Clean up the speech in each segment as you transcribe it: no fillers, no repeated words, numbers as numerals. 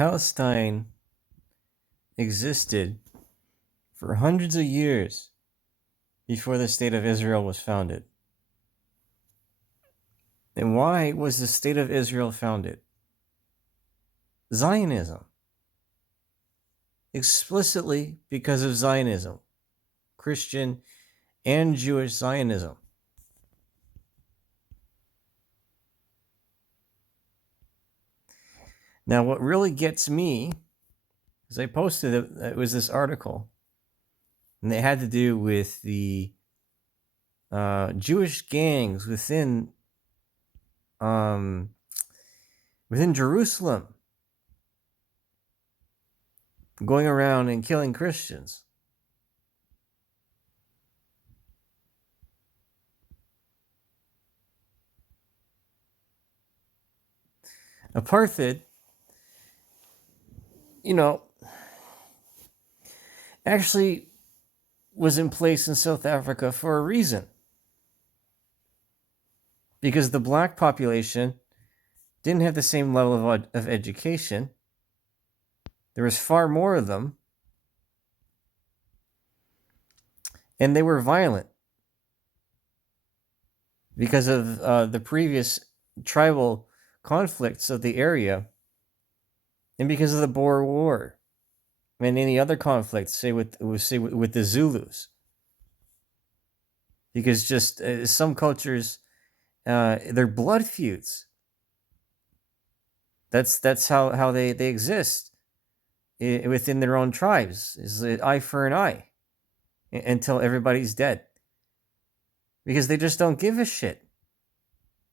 Palestine existed for hundreds of years before the state of Israel was founded. And why was the state of Israel founded? Zionism. Explicitly because of Zionism, Christian and Jewish Zionism. Now, what really gets me is I posted it was this article, and it had to do with the Jewish gangs within Jerusalem going around and killing Christians. Apartheid, actually was in place in South Africa for a reason. Because the black population didn't have the same level of education. There was far more of them. And they were violent because of the previous tribal conflicts of the area, and because of the Boer War and any other conflicts, say with the Zulus. Because just some cultures, they're blood feuds. That's how they exist within their own tribes. Is an eye for an eye until everybody's dead. Because they just don't give a shit.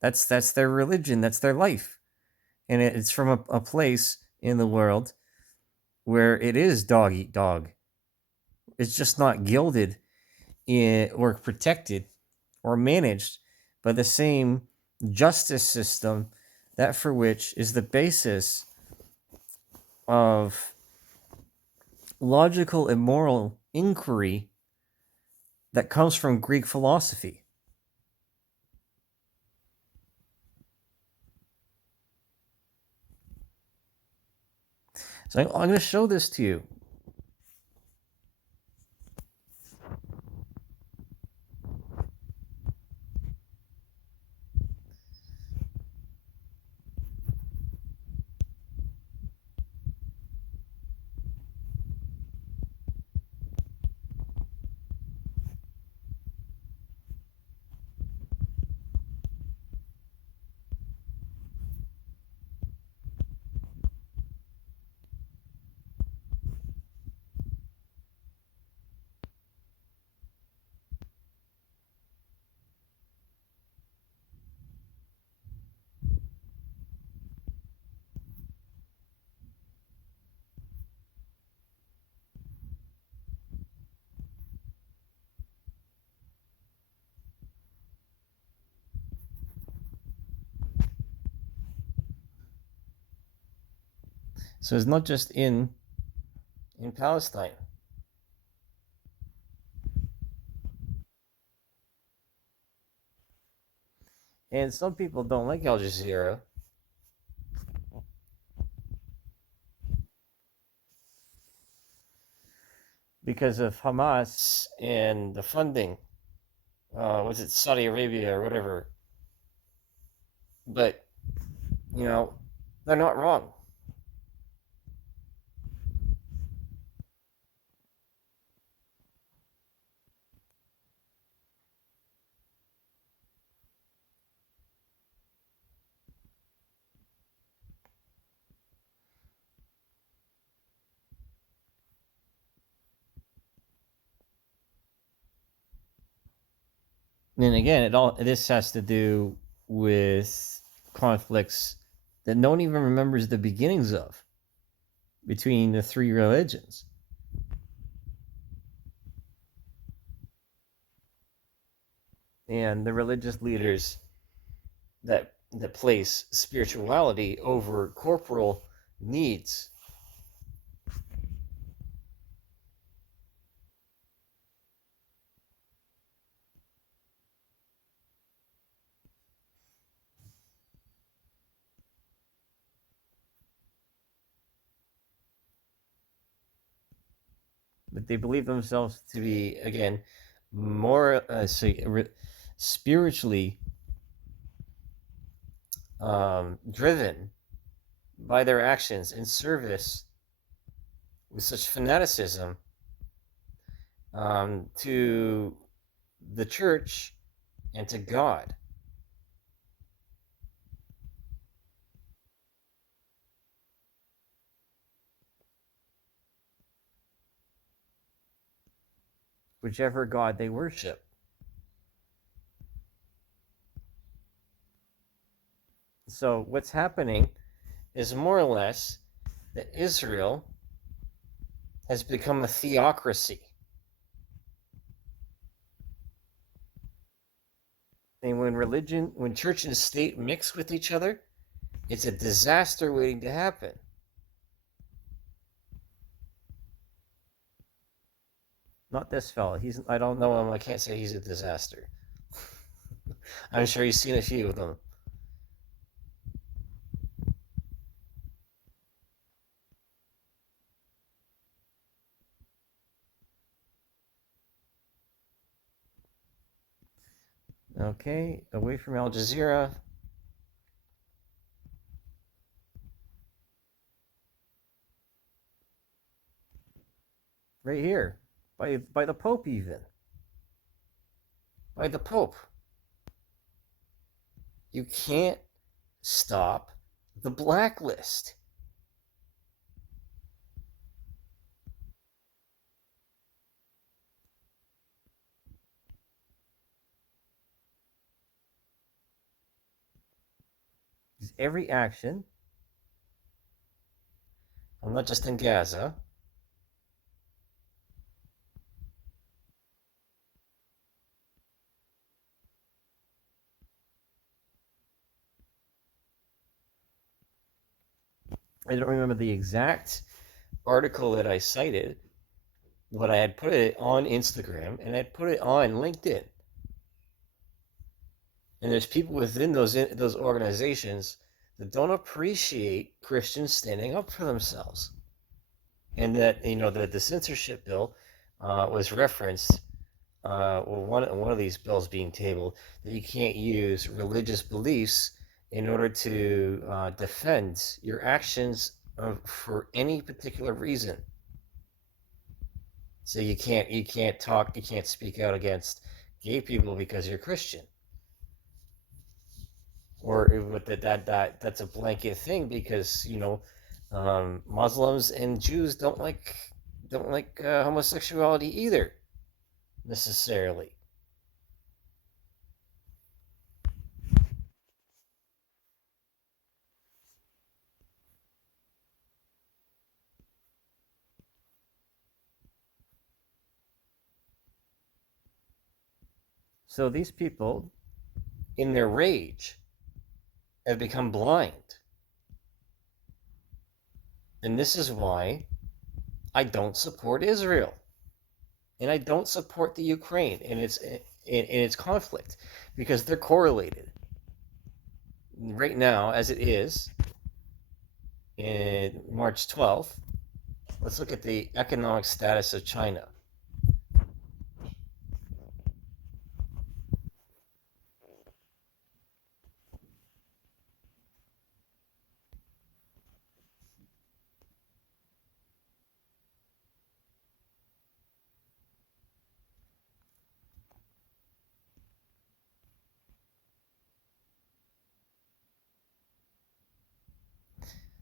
That's their religion. That's their life. And it's from a place in the world where it is dog eat dog. It's just not gilded or protected or managed by the same justice system that for which is the basis of logical and moral inquiry that comes from Greek philosophy. So I'm going to show this to you. So it's not just in Palestine. And some people don't like Al Jazeera because of Hamas and the funding. Was it Saudi Arabia or whatever? But, they're not wrong. And again, this has to do with conflicts that no one even remembers the beginnings of between the three religions. And the religious leaders that place spirituality over corporal needs. they believe themselves to be, again, more spiritually driven by their actions in service with such fanaticism to the church and to God. Whichever God they worship. So what's happening is more or less that Israel has become a theocracy. And when church and state mix with each other, it's a disaster waiting to happen. Not this fellow. I don't know him. I can't say he's a disaster. I'm sure he's seen a few of them. Okay, away from Al Jazeera. Right here, by the Pope even. By the Pope. You can't stop the blacklist. Every action, I'm not just in Gaza, I don't remember the exact article that I cited, but I had put it on Instagram and I had put it on LinkedIn. And there's people within those organizations that don't appreciate Christians standing up for themselves. And that, the censorship bill was referenced, one of these bills being tabled, that you can't use religious beliefs in order to defend your actions for any particular reason. So you can't speak out against gay people because you're Christian. Or that's a blanket thing because Muslims and Jews don't like homosexuality either, necessarily. So these people, in their rage, have become blind. And this is why I don't support Israel. And I don't support the Ukraine in its conflict, because they're correlated. Right now, as it is, in March 12th, let's look at the economic status of China.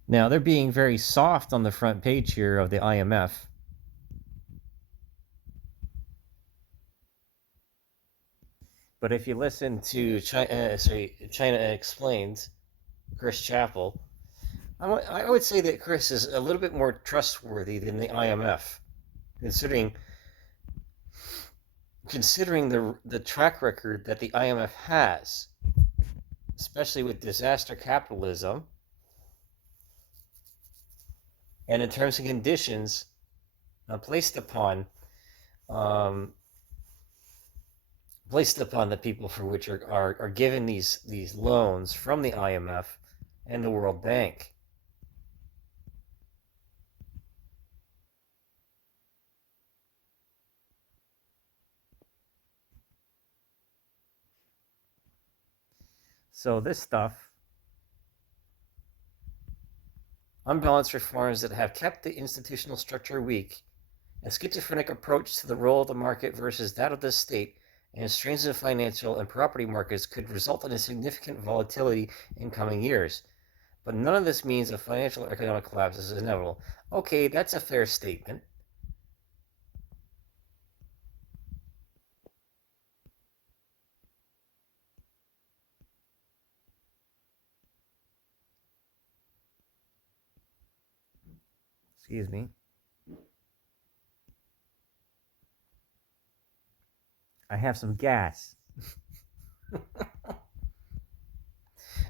Now, they're being very soft on the front page here of the IMF. But if you listen to China Explained, Chris Chappell, I would say that Chris is a little bit more trustworthy than the IMF, considering the track record that the IMF has, especially with disaster capitalism and in terms and conditions placed upon the people for which are given these loans from the IMF and the World Bank. So this stuff, unbalanced reforms that have kept the institutional structure weak, a schizophrenic approach to the role of the market versus that of the state, and strains in financial and property markets could result in a significant volatility in coming years. But none of this means a financial or economic collapse is inevitable. Okay, that's a fair statement. Excuse me. I have some gas.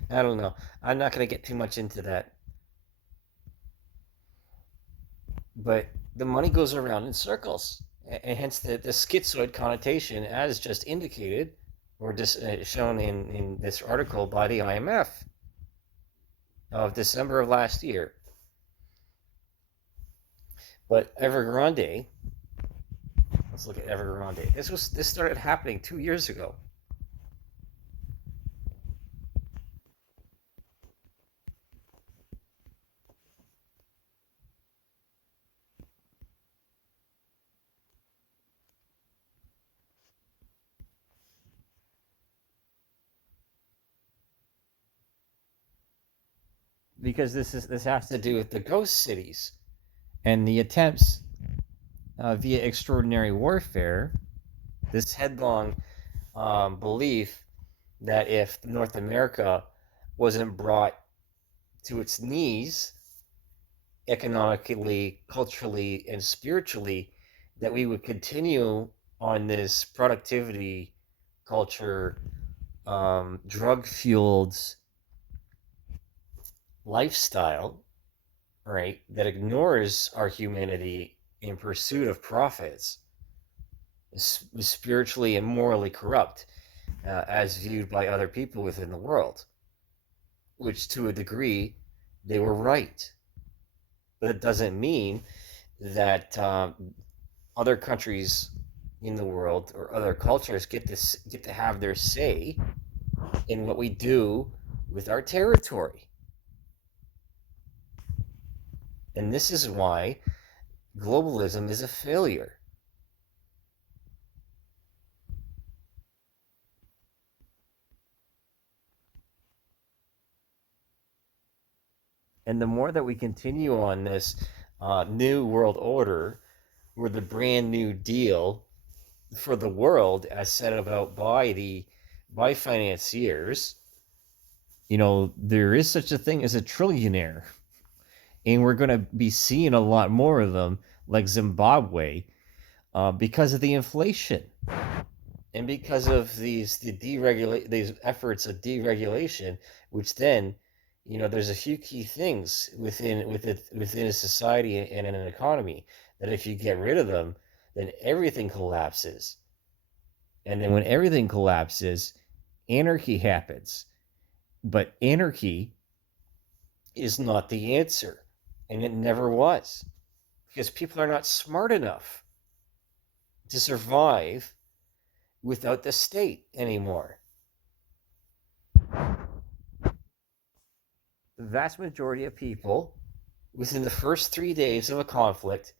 I don't know. I'm not going to get too much into that. But the money goes around in circles, and hence the schizoid connotation, as just indicated, or just shown in this article by the IMF of December of last year. But Evergrande, let's look at Evergrande. This started happening 2 years ago. Because this has to do with the ghost cities and the attempts via extraordinary warfare, this headlong belief that if North America wasn't brought to its knees economically, culturally, and spiritually, that we would continue on this productivity culture, drug fueled lifestyle, right, that ignores our humanity in pursuit of profits, is spiritually and morally corrupt, as viewed by other people within the world, which to a degree they were right. But it doesn't mean that other countries in the world or other cultures get to have their say in what we do with our territory. And this is why globalism is a failure. And the more that we continue on this new world order, or the brand new deal for the world, as set about by financiers, there is such a thing as a trillionaire, and we're going to be seeing a lot more of them, like Zimbabwe, because of the inflation and because of these efforts of deregulation, which then, there's a few key things within a society and in an economy that if you get rid of them, then everything collapses. And then when everything collapses, anarchy happens. But anarchy is not the answer, and it never was, because people are not smart enough to survive without the state anymore. The vast majority of people, within the first 3 days of a conflict,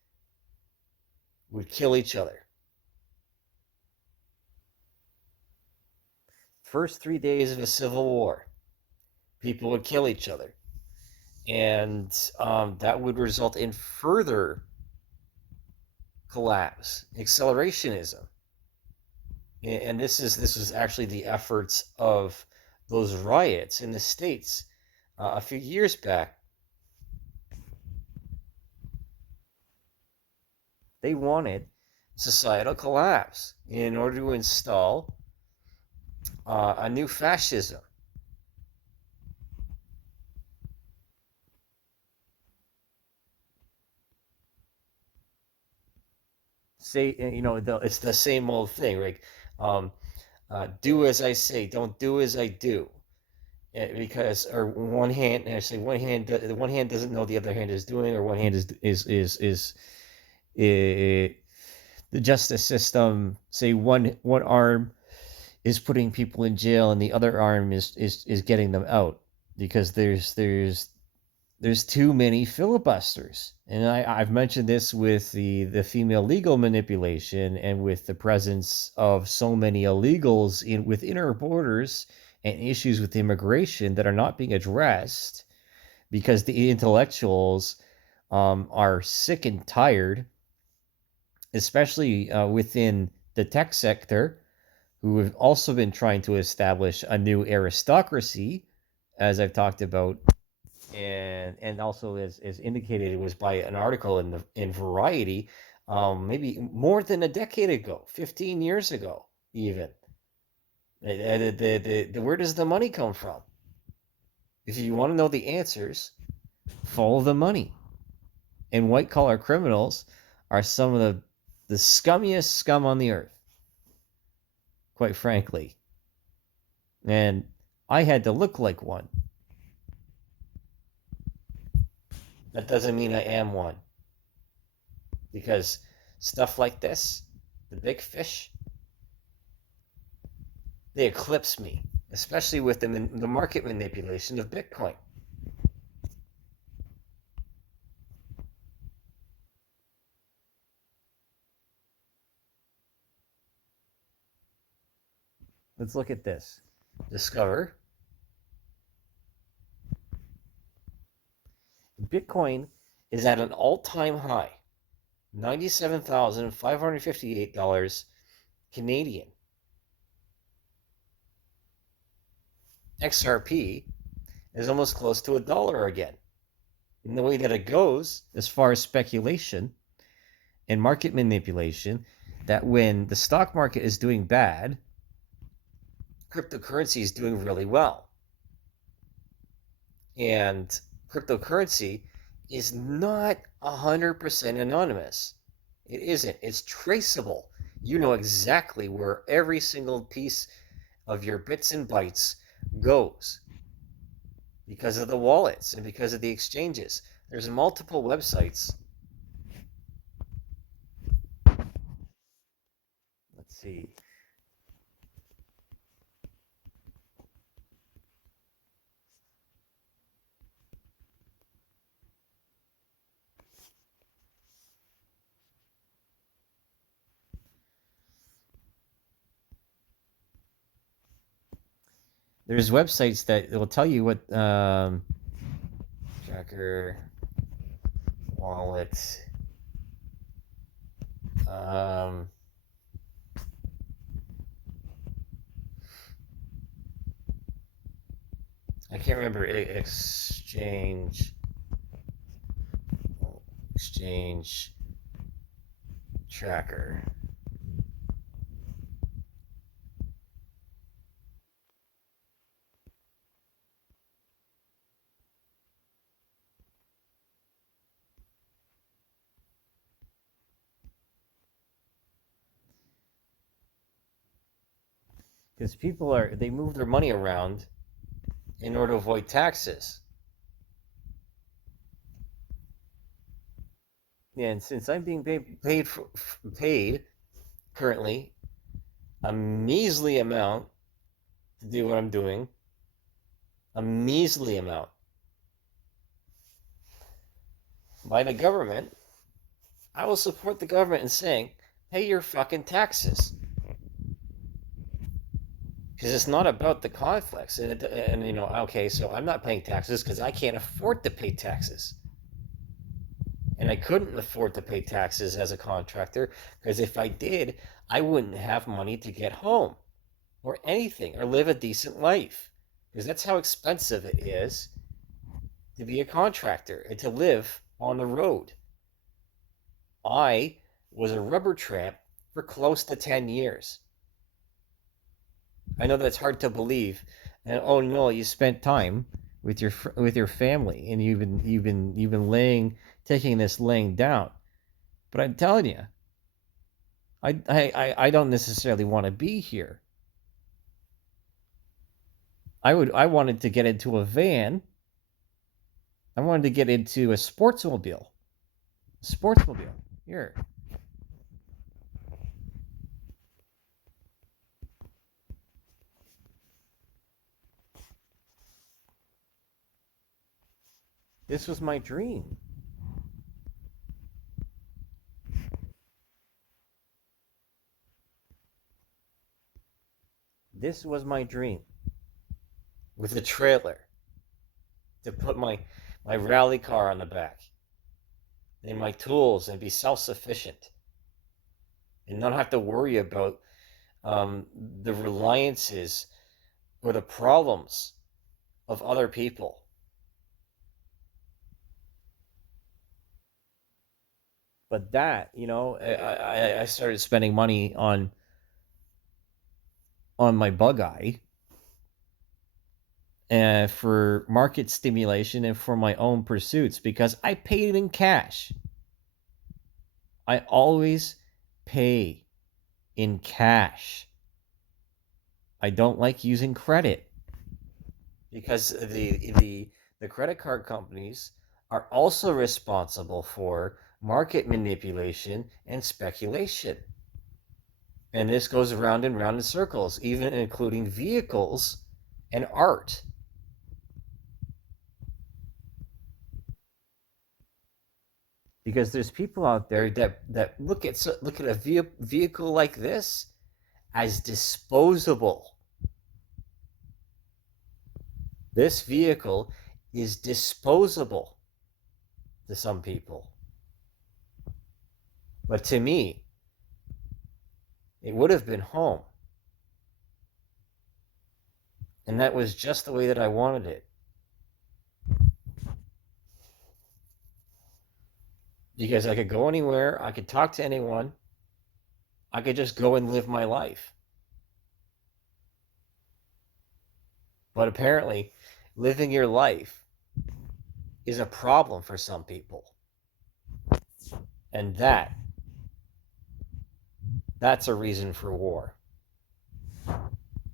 would kill each other. First 3 days of a civil war, people would kill each other. And that would result in further collapse, accelerationism. And this was actually the efforts of those riots in the States a few years back. They wanted societal collapse in order to install a new fascism. Say, it's the same old thing, right? Do as I say, don't do as I do. Because, or one hand, actually, one hand doesn't know the other hand is doing, or one hand is the justice system. Say one arm is putting people in jail, and the other arm is getting them out, because there's too many filibusters. And I've mentioned this with the female legal manipulation, and with the presence of so many illegals within our borders, and issues with immigration that are not being addressed, because the intellectuals are sick and tired, especially within the tech sector, who have also been trying to establish a new aristocracy, as I've talked about, and also as indicated, it was by an article in Variety, maybe more than a decade ago, 15 years ago, even. Where does the money come from? If you want to know the answers, follow the money. And white collar criminals are some of the scummiest scum on the earth, quite frankly. And I had to look like one. That doesn't mean I am one. Because stuff like this, the big fish, they eclipse me, especially with the market manipulation of Bitcoin. Let's look at this. Discover. Bitcoin is at an all-time high, $97,558 Canadian. XRP is almost close to $1 again. And the way that it goes, as far as speculation and market manipulation, that when the stock market is doing bad, cryptocurrency is doing really well. And cryptocurrency is not 100% anonymous. It isn't. It's traceable. You know exactly where every single piece of your bits and bytes goes, because of the wallets and because of the exchanges. There's multiple websites. Let's see. There's websites that will tell you what tracker wallet. I can't remember. Exchange tracker. Because people they move their money around in order to avoid taxes. Yeah, and since I'm being paid currently a measly amount to do what I'm doing, a measly amount by the government, I will support the government in saying, pay your fucking taxes. Because it's not about the conflicts. And, you know, okay, so I'm not paying taxes because I can't afford to pay taxes. And I couldn't afford to pay taxes as a contractor, because if I did, I wouldn't have money to get home or anything or live a decent life. Because that's how expensive it is to be a contractor and to live on the road. I was a rubber tramp for close to 10 years. I know that's hard to believe. And oh no, you spent time with your family, and you've been taking this laying down. But I'm telling you, I don't necessarily want to be here. I wanted to get into a van. I wanted to get into a sportsmobile. Here. This was my dream. This was my dream. With a trailer to put my rally car on the back and my tools and be self-sufficient and not have to worry about the reliances or the problems of other people. But that, I started spending money on my bug eye for market stimulation and for my own pursuits because I paid in cash. I always pay in cash. I don't like using credit because the credit card companies are also responsible for market manipulation and speculation. And this goes round and round in circles, even including vehicles and art. Because there's people out there that look at a vehicle like this as disposable. This vehicle is disposable to some people. But to me, it would have been home. And that was just the way that I wanted it. Because I could go anywhere, I could talk to anyone, I could just go and live my life. But apparently, living your life is a problem for some people. And that's a reason for war.